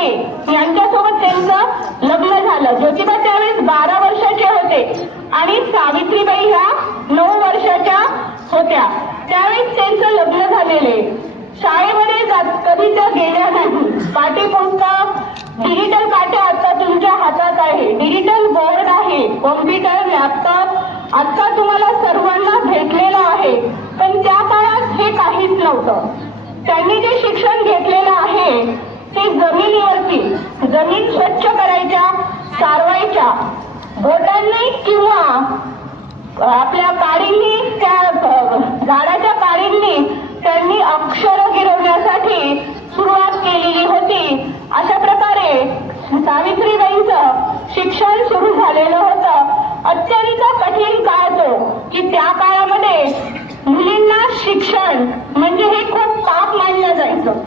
फुले यांच्यासोबत त्यांचं लग्न झालं. ज्योतिबा त्यावेळेस 12 वर्षाचे होते आणि सावित्रीबाई ह्या 9 वर्षाच्या होत्या. त्यावेळेस त्यांचं लग्न झालेले. शाळेमध्ये कधी त्या गेल्या नाही. पाठ्यपुस्तक डिजिटल पाट्या आता तुमच्या हातात आहे, डिजिटल बोर्ड आहे, कॉम्प्युटर लॅपटॉप आता तुम्हाला सर्वांना भेटलेलं आहे. पण त्या काळात हे काहीच नव्हतं. त्यांनी जे शिक्षण घेतलेलं आहे ते जमिनीवरती, जमीन स्वच्छ करायच्या, सारवायच्या बोटांनी किंवा आपल्या काडींनी, त्या झाडाच्या काडींनी त्यांनी अक्षर गिरवण्यासाठी सुरुवात केलेली होती. अशा प्रकारे सावित्रीबाईंचं शिक्षण सुरू झालेलं होतं. अत्यंत कठीण काळ तो, की त्या काळामध्ये मुलींना शिक्षण म्हणजे हे खूप पाप मानलं जायचं.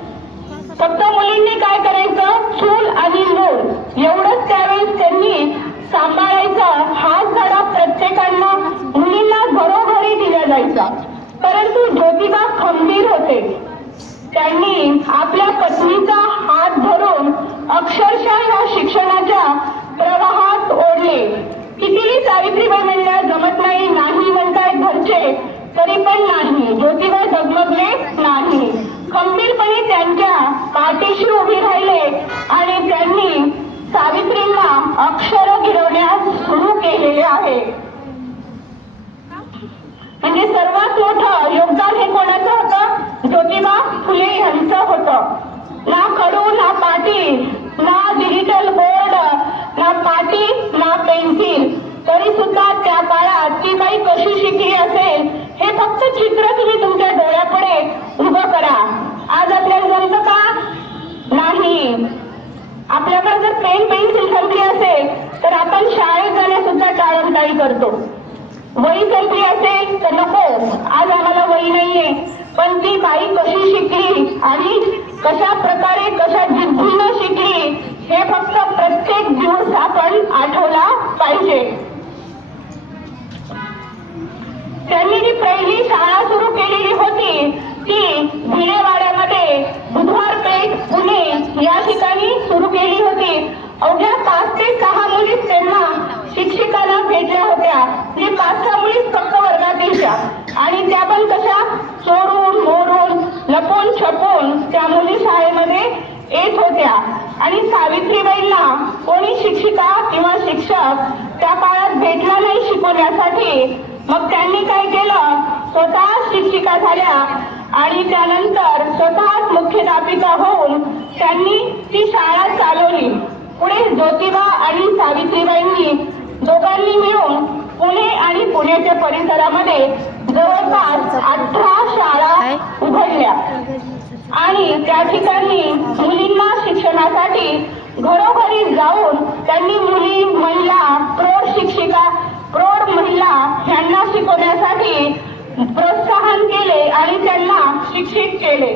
फक्त मुलींनी काय करायचं, चूल आणि मूल एवढंच त्यावेळेस त्यांनी सांभाळायचं. हाच धडा प्रत्येकांना मुलींना घरोघरी दिला जायचा. परंतु ज्योतिबा खंबीर होते. त्यांनी आपल्या पत्नीचा हात धरून अक्षरशः या शिक्षणाच्या प्रवाहात ओढले. कितीही सावित्रीबाई म्हणल्या जमत नाही, नाही म्हणतायत घरचे, तरी पण नाही, ज्योतिबा डगमगले नाही. खंबीरपणे त्यांच्या पाठीशी उभी राहिले आणि त्यांनी सावित्रींना अक्षर गिरवण्यास सुरू केलेले आहे. म्हणजे सर्वात मोठं योगदान हे कोणाचं होतं, ज्योतिबा फुले यांचं होतं. ना खडू ना पाटी, ना डिजिटल बोर्ड, ना पाटी ना पेन्सिल, तरी सुद्धा त्या काळात ती बाई कशी शिकली असेल हे फक्त चित्र तुम्ही तुमच्या डोळ्यापुढे उभं करा. आज आपल्याला जमतं का, नाही. आपल्याकडे जर पेन पेन्सिल संपली असेल तर आपण शाळेत जाण्यास सुद्धा टाळमटाळी करतो. वही संपली असेल तर नको, आज आम्हाला वही नाहीये. पण ती बाई कशी शिकली आणि कशा प्रकारे, कशा जिद्दीनं शिकली हे फक्त प्रत्येक दिवस आपण आठवला पाहिजे. त्यांनी जी पहिली शाळा सुरू केलेली होती ती भिडेवाड्यामध्ये, बुधवार पेठ, पुणे या ठिकाणी सुरू केली होती. अवघ्या 5 ते 6 मुलीच त्यांना शिक्षिकांना भेटल्या होत्या. म्हणजे 5-6 मुलीच फक्त वर्गातील आणि त्या पण कशा, चोरून मोरून लपून छपून त्या मुली शाळेमध्ये येत होत्या. आणि सावित्रीबाईंना कोणी शिक्षिका किंवा शिक्षक त्या काळात भेटला नाही शिकवण्यासाठी. मग त्यांनी काय केलं, स्वतः शिक्षिका झाल्या आणि त्यानंतर स्वतःच मुख्याध्यापिका होऊन त्यांनी ती शाळा चालवली. पुढे ज्योतिबा आणि सावित्रीबाईंनी दोघांनी मिळून पुणे आणि पुण्याच्या परिसरामध्ये जवळपास 18 शाळा उघडल्या आणि त्या ठिकाणी मुलींना शिक्षणासाठी घरोघरी जाऊन त्यांनी मुली, महिला, प्रौढ शिक्षिका, प्रौढ महिला यांना शिकवण्यासाठी प्रोत्साहन केले आणि त्यांना शिक्षित केले.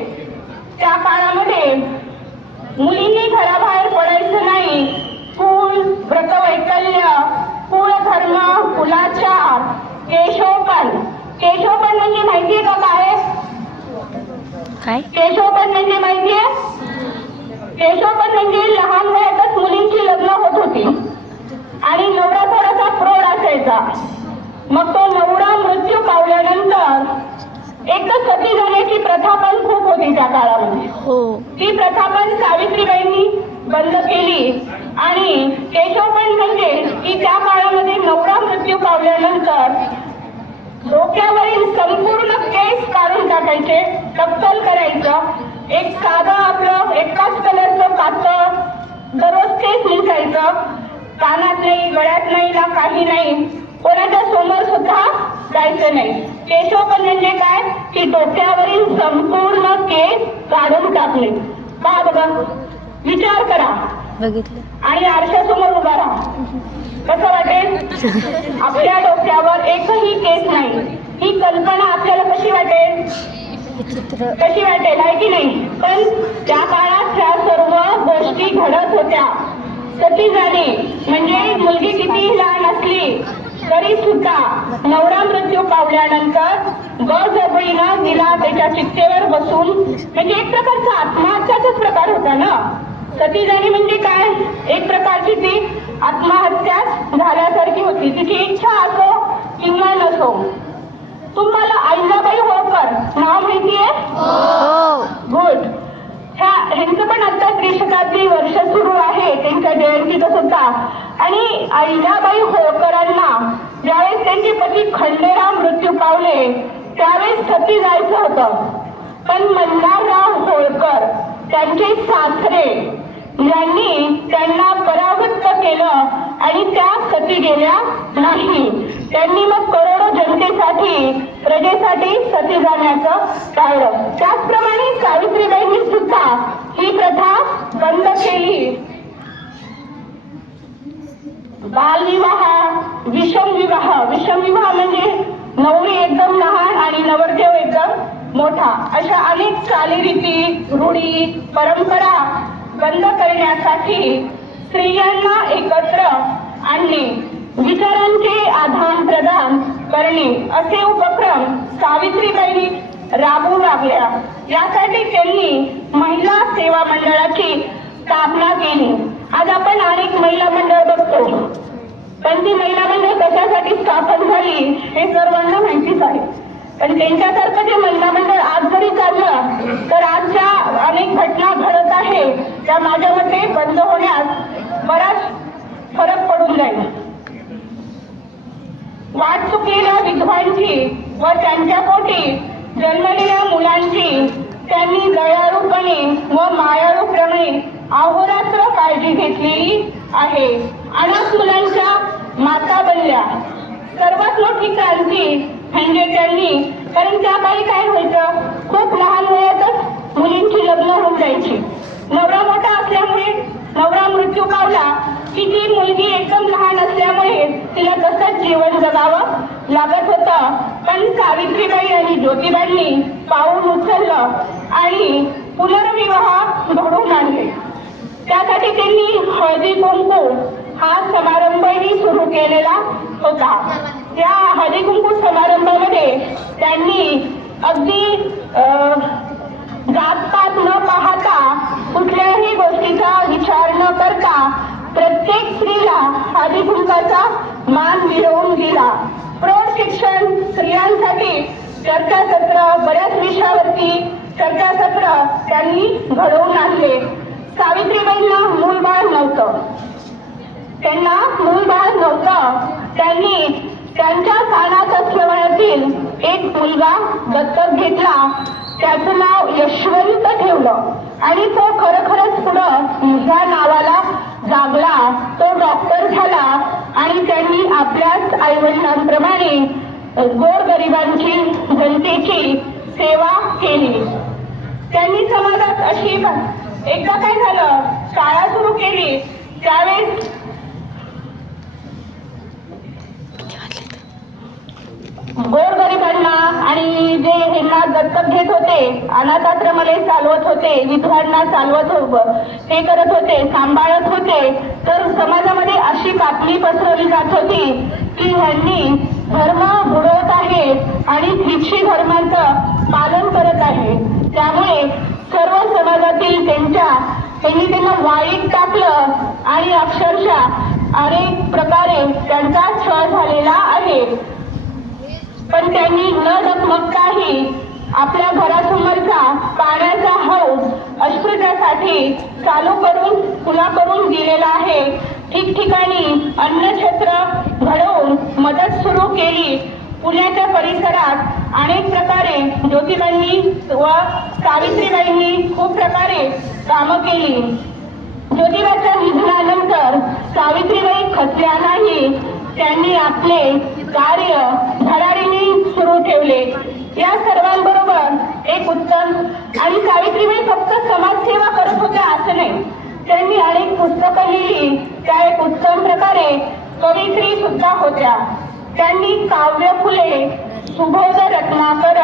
त्या काळामध्ये मुलींनी घराबाहेर पडायचं नाही. कुल, व्रतवैकल्य, कुलधर्म, कुलाचार, केशवपण. केशवपण म्हणजे माहितीये का काय? केशवपण म्हणजे माहितीये? केशवपण म्हणजे लहान वयातच मुलींची लग्न होत होती आणि नवरा थोडासा प्रौढ असायचा. मग तो नवरा मृत्यू पावल्यानंतर एक तर सती जाण्याची प्रथा पण खूप होती त्या काळामध्ये. ती प्रथा पण सावित्रीबाईंनी बंद केली. आणि केशवपण म्हणजे की त्या काळामध्ये नवरा मृत्यू पावल्यानंतर डोक्यावरील संपूर्ण केस काढून टाकायचे, टक्कल करायचं, एक साधं आपलं एकाच कलरचं पातळ दररोज केस निघायचं, कानात नाही, गळ्यात नाही, ना काही नाही, कोणाच्या समोर सुद्धा जायचं नाही. केशवपण म्हणजे काय की डोक्यावरील संपूर्ण केस काढून टाकले. का बघा, विचार करा आणि आरशासमोर उभा राहा, कसं वाटेल? आपल्या डोक्यावर एकही केस नाही. ही कल्पना आपल्याला कशी वाटेल? कशी वाटेल, आहे की नाही? पण त्या काळात ह्या सर्व गोष्टी घडत होत्या. सती जाणे म्हणजे मुलगी किती लहान असली तरी सुद्धा नवरा मृत्यू पावल्यानंतर बळजबरीनं तिला त्याच्या चित्तेवर बसून, म्हणजे एक प्रकारचा आत्महत्याचाच प्रकार होता ना. सती जाणे म्हणजे काय? एक प्रकारची ती आत्महत्या झाल्यासारखी होती. तिची इच्छा असो किंवा नसो. तुम्हाला अहिल्याबाई होळकर नाव माहितीये? गुड. ह्यांचं पण आता त्रिशताब्दी वर्ष सुरू आहे त्यांच्या जयंतीचं सुद्धा. आणि अहिल्याबाई होळकरांना ज्यावेळेस त्यांचे पती खंडेराव मृत्यू पावले त्यावेळेस सती जायचं होतं. पण मल्हारराव होळकर त्यांचे सासरे यांनी त्यांना परावृत्त केलं आणि त्या सती गेल्या नाही. त्यांनी मग करोडो जनतेसाठी प्रजेसाठी सती जाण्याचं टाळलं. त्याचप्रमाणे सावित्रीबाईंनी सुद्धा ही प्रथा बंद केली. बालविवाह, विषमविवाह. विषमविवाह म्हणजे नवरी एकदम लहान आणि नवरदेव एकदम मोठा, अशा अनेक चालीरीती, रूढी, परंपरा बंद करण्यासाठी स्त्रियांना एकत्र आणणे, विचारांचे आदान प्रदान करणे असे उपक्रम सावित्रीबाई राबवू लागल्या. यासाठी त्यांनी महिला सेवा मंडळाची स्थापना केली. आज आपण अनेक महिला मंडळ बघतो, पण ती महिला मंडळ कशासाठी स्थापन झाली हे सर्वांना माहितीच आहे. पण त्यांच्यासारखं जे महिला मंडळ आज जरी चाललं तर आज ज्या अनेक घटना घडत आहे त्या माझ्या मते बंद होण्यास बराच फरक पडून जाईल. वाट चुकलेल्या विधवांची व त्यांच्या पोटी जन्मलेल्या मुलांची त्यांनी दयाळूपणे व मायाळूपणे अहोरात्र काळजी घेतलेली आहे. अनाथ मुलांच्या माता बनल्या. सर्वात मोठी क्रांती म्हणजे त्यांनी, कारण त्या काळी काय व्हायचं, खूप लहान वयातच मुलींची लग्न होऊन जायची. नवरा मोठा असल्यामुळे, नवरा मृत्यू पावला की ती मुलगी एकदम लहान असल्यामुळे तिला तसंच जीवन जगावं लागत होतं. पण सावित्रीबाई आणि ज्योतिबांनी पाऊल उचललं आणि पुनर्विवाह घडवून आणले. त्यासाठी त्यांनी हळदी कुंकू हा समारंभही सुरू केलेला होता. त्या हळदी कुंकू समारंभामध्ये त्यांनी अगदी जातपात न पाहता, कुठल्याही गोष्टीचा विचार न करता प्रत्येक स्त्रीला हळदी कुंकाचा मान मिळवून दिला. प्रौढ शिक्षण, स्त्रियांसाठी चर्चासत्र, बऱ्याच विषयावरती चर्चासत्र त्यांनी घडवून आणले. सावित्रीबाईंना मूलबाळ नव्हतं. त्यांना मूलबाळ नव्हतं. त्यांनी त्यांच्या कानात वयातील एक मुलगा दत्तक घेतला. त्याचं नाव यशवंत ठेवलं आणि तो खरोखरच पुढं ह्या नावाला जागला. तो डॉक्टर झाला आणि त्यांनी आपल्याच आईवडिलांप्रमाणे गोरगरिबांची, जनतेची सेवा केली. त्यांनी समाजात अशी एकदा काय झालं, शाळा सुरू केली त्यावेळेस गोरगरिबांना आणि जे ह्यांना दत्तक घेत होते, अनाथाश्रमाला चालवत होते, विधवांना चालवत ते करत होते, सांभाळत होते, तर समाजामध्ये अशी बातमी पसरवली जात होती की ह्यांनी धर्म बुडवत आहे आणि ख्रिस्ती धर्माचं पालन करत आहे. त्यामुळे सर्व समाजातील त्यांनी त्यांना वाईट टाकलं आणि अक्षरशः अनेक प्रकारे त्यांचा छळ झालेला आहे. पण त्यांनी न डगमगताही आपल्या घरासमोरचा पाण्याचा हौद अस्पृश्यासाठी चालू करून खुला करून दिलेला आहे. ठिकठिकाणी अन्नछत्र घडवून मदत सुरू केली. पुण्याच्या परिसरात अनेक प्रकारे ज्योतिबांनी व सावित्रीबाईंनी खूप प्रकारे कामं केली. ज्योतिबाच्या निधनानंतर सावित्रीबाई खचल्या नाही. त्यांनी आपले कार्य धडाडीने सुरू ठेवले. या सर्वांबरोबर एक उत्तम, आणि सावित्रीबाई फक्त समाजसेवा करत होत्या असं नाही, त्यांनी अनेक पुस्तकं लिहिली. त्या एक उत्तम प्रकारे कवयित्री सुद्धा होत्या. त्यांनी काव्य फुले, सुबोध रत्नाकर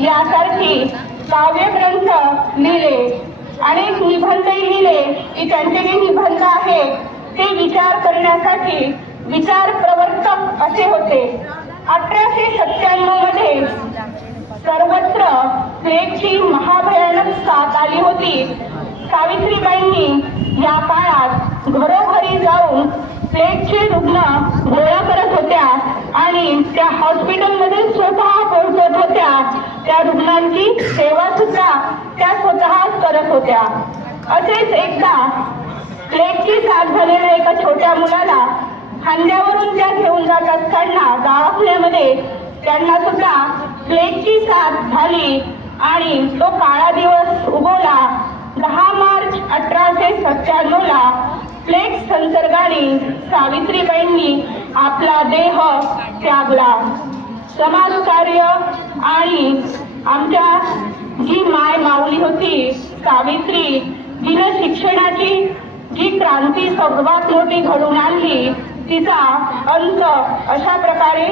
यासारखी काव्यग्रंथ लिहिले. अनेक निबंधही लिहिले की त्यांचे जे निबंध आहेत ते विचार करण्यासाठी विचार प्रवर्तक असे होते. 1897 मध्ये सर्वत्र प्लेगची महाभयानक साथ आली होती. सावित्रीबाईंनी या काळात घरोघरी जाऊन प्लेगचे रुग्ण गोळा करत होत्या आणि त्या हॉस्पिटलमध्ये स्वतः पोहोचत होत्या. त्या रुग्णांची सेवा सुद्धा त्या स्वतः करत होत्या. असेच एकदा प्लेगची साथ झालेल्या एका छोट्या मुलाला खांद्यावरून त्या घेऊन जात असताना दवाखान्यामध्ये त्यांना सुद्धा प्लेगची साथ झाली आणि तो काळा दिवस उगवला. 10 मार्च 1897 प्लेग संसर्गाने सावित्रीबाईंनी आपला देह त्यागला. समाजकार्य आणि आमच्या जी माय माऊली होती सावित्री, जिनं शिक्षणाची जी क्रांती सर्वात मोठी घडवून आणली, तिचा अंत अशा प्रकारे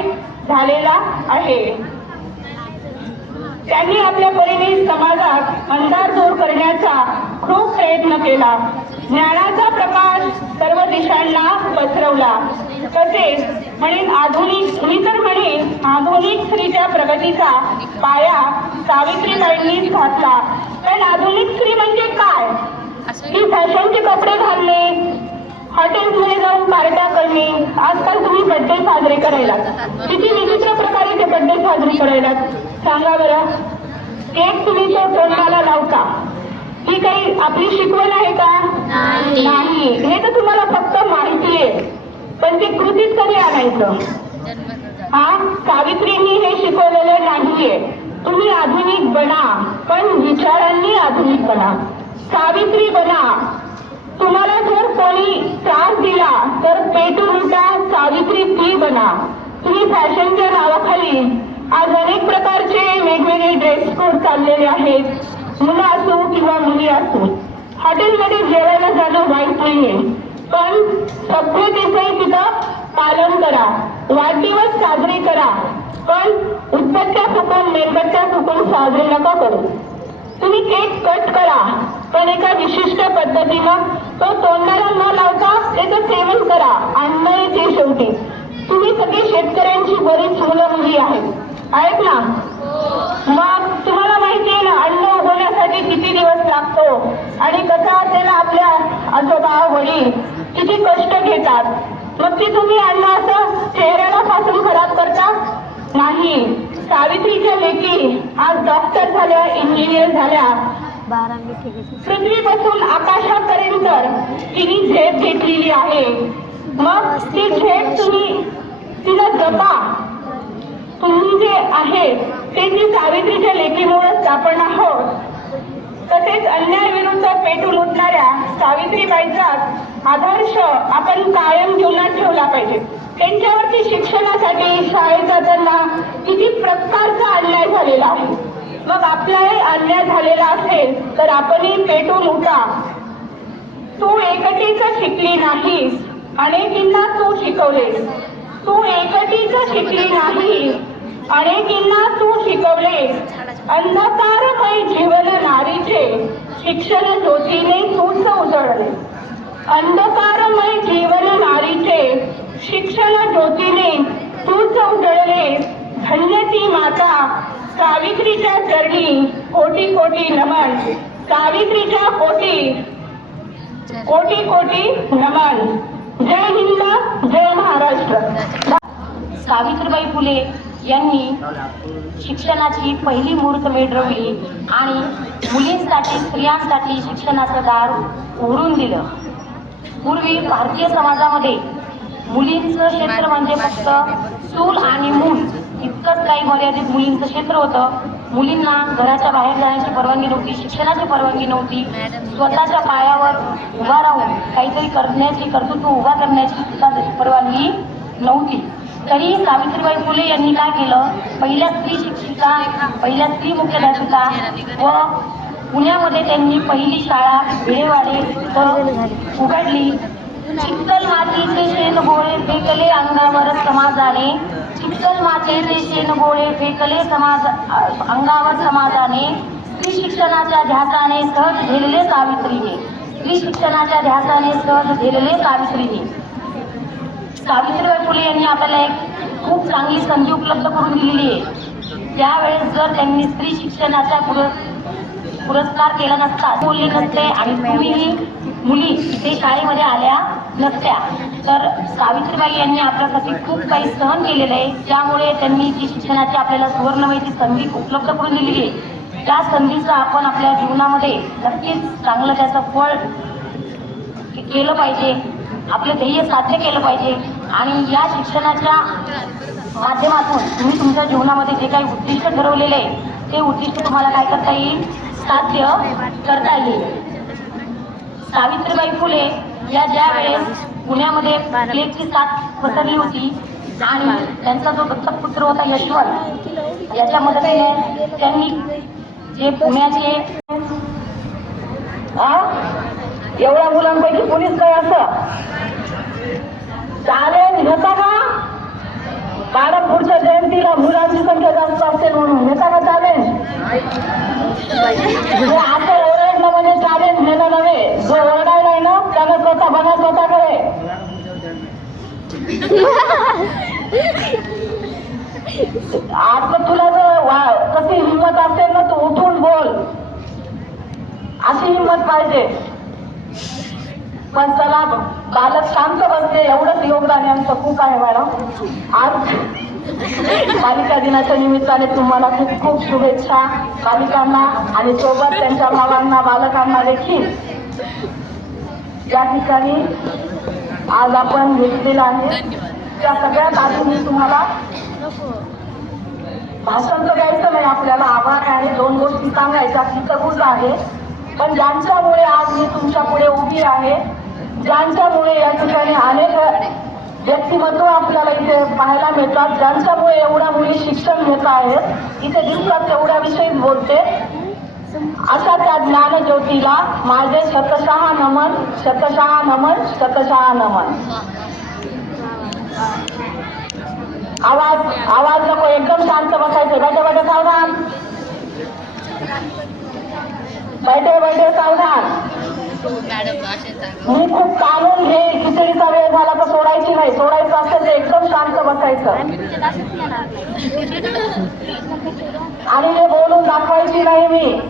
झालेला आहे. त्यांनी आपल्या परीने समाजात अंधार दूर करण्याचा खूप प्रयत्न केला. ज्ञानाचा प्रकाश सर्व दिशांना पसरवला. तसेच आधुनिक स्त्रीच्या प्रगतीचा पाया सावित्रीबाईंनीच घातला. पण आधुनिक स्त्री म्हणजे काय? की फॅशनचे कपडे घालणे, हॉटेल्समध्ये जाऊन पार्ट्या करणे. आजकाल तुम्ही बर्थडे साजरे करायला किती विचित्र प्रकारे ते बर्थडे साजरे करायला सांगा बरं. केक तुम्ही तो तोंडाला लावता, ही काही आपली शिकवण आहे का? नाही. हे तर तुम्हाला फक्त माहिती आहे, पण ते कृतीत कधी आणायचं? सावित्रींनी हे शिकवलेलं नाहीये. तुम्ही आधुनिक बना, पण विचारांनी आधुनिक बना. सावित्री बना. तुम्हाला जर कोणी त्रास दिला तर पेटून उठा, सावित्री ती बना. तुम्ही फॅशनच्या नावाखाली आज अनेक प्रकारचे वेगवेगळे ड्रेस कोड चाललेले आहेत. मुलं असो किंवा मुली असो, हॉटेलमध्ये जेवायला जाणं वाईट नाहीये, पण सभ्यतेचंही तिथं पालन करा. वाढदिवस साजरे करा, पण उदबत्त्या फुकून मेणबत्त्या फुकून साजरे नका करू. तुम्ही केक कट करा, पण एका विशिष्ट पद्धतीनं तो तोंडाला न लावता त्याचं सेवन करा. अन्न येते शेवटी. तुम्ही सगळी शेतकऱ्यांची बरीच मुलं मुली आहेत ना? मग तुम्हाला माहिती आहे ना अन्न उगवण्यासाठी किती दिवस लागतो आणि कसा त्याला आपल्या आजोबा वडील किती कष्ट घेतात. मग ती तुम्ही अन्न असं चेहऱ्याला पासून खराब करता? नाही. सावित्रीच्या लेकी आज डॉक्टर झाल्या, इंजिनियर झाल्या. पृथ्वीपासून आकाशापर्यंत तिने झेप घेतलेली आहे. मग ती झेप तुम्ही तिला जपा. तुम्ही जे आहे ते ती सावित्रीच्या लेकीमुळेच आपण आहोत. तसेच अन्यायाविरुद्ध पेटून उठणाऱ्या सावित्रीबाईंचा आदर्श आपण कायम जीवनात ठेवला पाहिजे. त्यांच्यावरती शिक्षणासाठी शाळेत जाताना किती प्रकारचा अन्याय झालेला आहे. मग आपलाही अन्याय झालेला असेल तर आपणही पेटून उठा. तू एकटीच शिकली नाहीस, अनेकींना तू शिकवलेस. तू एकटीच शिकली नाहीस, अनेकींना तू शिकवलेस. अंधकारमय जीवन नारीचे शिक्षण ज्योतीने तूच उजळले. अंधकारमय जीवन नारीचे शिक्षण ज्योतीने तूच उजळले. धन्य ती माता सावित्रीच्या चरणी कोटी कोटी नमन. सावित्रीच्या कोटी कोटी कोटी नमन. जय हिंद, जय महाराष्ट्र. सावित्रीबाई फुले यांनी शिक्षणाची पहिली मुहूर्तमेढ रोवली आणि मुलींसाठी, स्त्रियांसाठी शिक्षणाचं दार उघडून दिलं. पूर्वी भारतीय समाजामध्ये मुलींचं क्षेत्र म्हणजे फक्त चूल आणि मूल इतकंच काही मर्यादित मुलींचं क्षेत्र होतं. मुलींना घराच्या बाहेर जाण्याची परवानगी नव्हती, शिक्षणाची परवानगी नव्हती. स्वतःच्या पायावर उभा राहून काहीतरी करण्याची, कर्तृत्व उभा करण्याची सुद्धा परवानगी नव्हती. तरी सावित्रीबाई फुले यांनी काय केलं? पहिल्या स्त्री शिक्षिका, पहिल्या स्त्री मुख्याध्यापिका व पुण्यामध्ये त्यांनी पहिली शाळा भिडेवाडे उघडली. चिखल मातीचे शेण गोळे फेकले अंगावर समाजाने. चिखल मातीचे शेण गोळे फेकले अंगावर समाजाने. स्त्री शिक्षणाच्या ध्यासाने सहज झेलले सावित्रीने. स्त्री शिक्षणाच्या ध्यासाने सहज झेलले सावित्रीने. सावित्रीबाई फुले यांनी आपल्याला एक खूप चांगली संधी उपलब्ध करून दिलेली आहे. त्यावेळेस जर त्यांनी स्त्री शिक्षणाचा पुरस्कार केला नसता, बोलले नसते आणि तुम्ही मुली इथे शाळेमध्ये आल्या नसत्या तर सावित्रीबाई यांनी आपल्यासाठी खूप काही सहन केलेलं आहे, त्यामुळे त्यांनी जी शिक्षणाची आपल्याला सुवर्णमयी संधी उपलब्ध करून दिलेली आहे, त्या संधीचं आपण आपल्या जीवनामध्ये नक्कीच चांगलं त्याचं फळ केलं पाहिजे, आपलं ध्येय साध्य केलं पाहिजे. आणि या शिक्षणाच्या माध्यमातून तुम्ही तुमच्या जीवनामध्ये जे काही उद्दिष्ट ठरवलेले आहे ते उद्दिष्ट तुम्हाला काय करता येईल, साध्य करता येईल. सावित्रीबाई फुले या ज्या वेळेस पुण्यामध्ये प्लेगची साथ पसरली होती आणि त्यांचा जो दत्तक पुत्र होता यशवंत, याच्या मदतीने त्यांनी जे पुण्याचे एवढ्या मुलांपैकी कोणीच काय असं चालेल घेता का? मॅडम पुढच्या जयंतीला मुलांची संख्या जास्त असेल म्हणून घेता का चॅलेंज? असं ओरडणं म्हणजे चॅलेंज घेणं नव्हे. जो ओरडायलाय ना त्यानं स्वतः बघा स्वतःकडे. आता तुला जर कशी हिंमत असेल ना तू उठून बोल, अशी हिंमत पाहिजे. पण चला बालक शांत बसते एवढंच योगदान आमचं खूप आहे मॅडम. आज बालिका दिनाच्या निमित्ताने तुम्हाला खूप खूप शुभेच्छा बालिकांना आणि सोबत त्यांच्या भावांना बालकांना देखील. या ठिकाणी आज आपण घेतलेला आहे त्या सगळ्यात आधी मी तुम्हाला भाषण तर द्यायचं नाही, आपल्याला आभार आहे, दोन गोष्टी सांगायच्या कृतज्ञ आहे. पण ज्यांच्यामुळे आज मी तुमच्या पुढे उभी आहे, ज्यांच्यामुळे या ठिकाणी अनेक व्यक्तिमत्व आपल्याला इथे पाहायला मिळतात, ज्यांच्यामुळे एवढ्या मुली शिक्षण घेत आहेत, इथे दिवसात तेवढ्याविषयी बोलते, अशा त्या ज्ञानज्योतीला माझे शतशः नमन, शतशः नमन, शतशः नमन. आवाज नको, एकदम शांत बसायचे. बैठे बैठे सावधान, बैठे बैठे सावधान. मी खूप काढून घे, खिचडीचा वेळ झाला तर सोडायची नाही, सोडायचं असेल तर एकदम शांत बसायचं आणि हे बोलून दाखवायची नाही मी,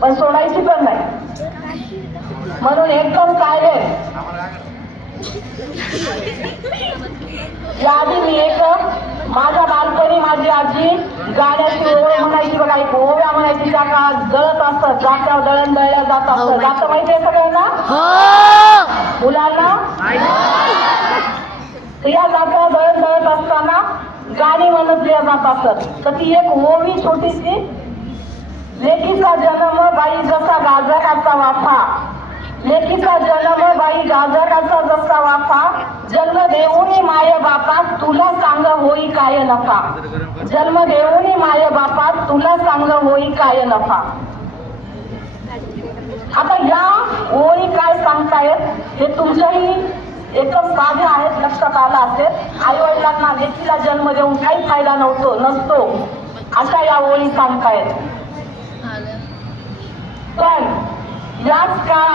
पण सोडायची पण नाही, म्हणून एकदम सायलेंट. याआधी मी एक माझ्या बालपणी माझी आजी गाण्याची ओळ म्हणायची बघा, एक ओव्या म्हणायची, त्या काळात जळत असत, जात्यावर दळण दळल्या जात असत. जात माहितीये सगळ्यांना, मुलांना? या जात्यावर दळण दळत असताना गाणी म्हणत दिल्या जात असत. तर ती एक ओवी छोटीशी, लेकीचा जन्म बाई जसा गाजराचा वाफा, लेकीचा जन्म बाई गाजराचा जसा वाफा, जन्म देऊनी माय बापा तुला सांग होई काय नफा, जन्म देऊनी माय बापा तुला सांग होई काय नफा. आता या ओळी काय सांगतायत हे तुमच्याही एकदम साध्या आहेत, लक्षात आलं असेल. आई वडिलांना लेकीला जन्म देऊन काही फायदा नसतो अशा या ओळी सांगतायत. पण याच काळ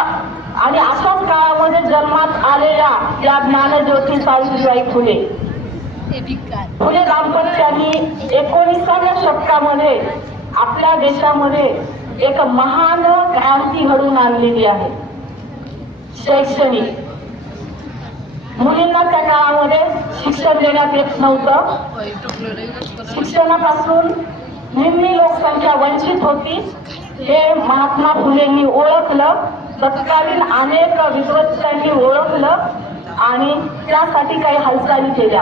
आणि अशाच काळामध्ये जन्मात आलेल्या या ज्ञानज्योती सावित्रीबाई फुले फुले दाम्पत्यांनी 19व्या शतकामध्ये आपल्या देशामध्ये एक महान क्रांती घडवून आणलेली आहे. शैक्षणिक मुलींना त्या काळामध्ये शिक्षण देण्यात येत नव्हतं. शिक्षणापासून निम्मी लोकसंख्या वंचित होती हे महात्मा फुलेंनी ओळखलं, तत्कालीन अनेक विद्वत्तांनी ओळखलं आणि त्यासाठी काही हालचाली केल्या.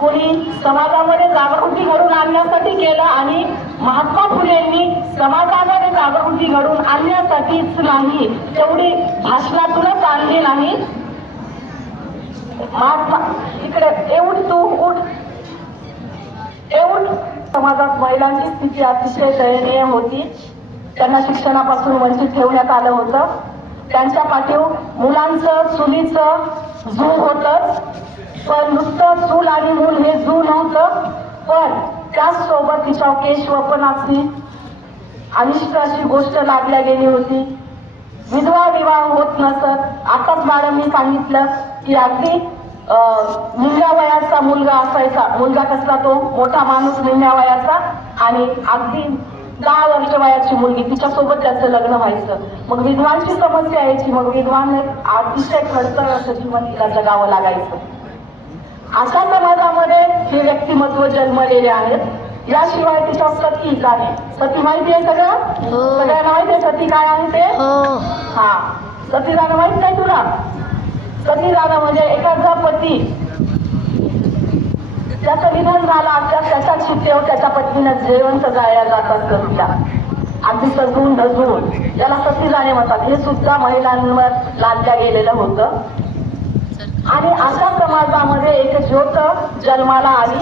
कोणी समाजामध्ये जागृती घडवून आणण्यासाठी केलं आणि महात्मा फुलेंनी समाजामध्ये जागृती घडवून आणण्यासाठीच नाही, तेवढी भाषणातूनच आणली नाही. महात्मा इकडे एवढी तू उठ एवढ. समाजात महिलांची स्थिती अतिशय दयनीय होती. त्यांना शिक्षणापासून वंचित ठेवण्यात आलं होतं. त्यांच्या पाठीवर मुलांचं चुलीचं झू होतच, पण नुसतं चूल आणि मूल हे झू नव्हतं, पण त्याचसोबत तिच्या केशवपणाची अनिष्ट अशी गोष्ट लागल्या गेली होती. विधवा विवाह होत नसत. आताच मॅडमनी सांगितलं की अगदी निम्म्या वयाचा मुलगा असायचा. मुलगा कसला तो मोठा माणूस निम्म्या वयाचा, आणि अगदी 10 वर्ष वयाची मुलगी तिच्यासोबत त्याचं लग्न व्हायचं. मग विधवांची समस्या यायची. मग विधवान अतिशय खर्च असं जीवन तिला जगावं लागायचं. अशा समाजामध्ये हे व्यक्तिमत्व जन्मलेले आहेत. याशिवाय तिच्या सती काय सती माहिती आहे सगळं सगळ्यांना माहिती आहे सती काय आहे ते. हा सती जाणं माहित नाही तुला. सती जाणं म्हणजे एखादा पती त्याचं निधन झालं असल्यास त्याच्या चित्तेवर त्याच्या पत्नीनं जिवंत जाळल्या जातात सतीला, अगदी सजवून धजवून. याला सती जाणे म्हणतात. हे सुद्धा महिलांवर लादल्या गेलेलं होतं. आणि अशा समाजामध्ये एक ज्योत जन्माला आली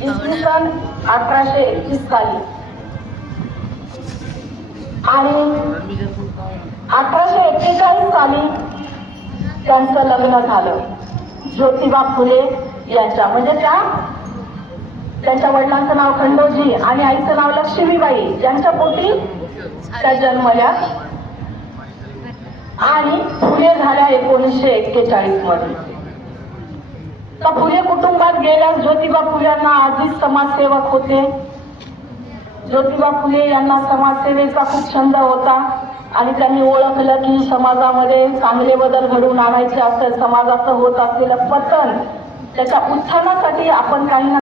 इसवी सन 1831 साली. आणि 1841 साली त्यांचं लग्न झालं ज्योतिबा फुले यांच्या. म्हणजे त्यांच्या वडिलांचं नाव खंडोजी आणि आईचं नाव लक्ष्मीबाई यांच्या पोटी त्या जन्मल्या. आणि फुले झाल्या 1941 मध्ये. तर फुले कुटुंबात गेल्यास ज्योतिबा फुल्यांना आधीच समाजसेवक होते. ज्योतिबा फुले यांना समाजसेवेचा खूप छंद होता आणि त्यांनी ओळखलं की समाजामध्ये चांगले बदल घडवून आणायचे असेल, समाजाचं होत असलेलं पतन त्याच्या उत्थानासाठी आपण काही ना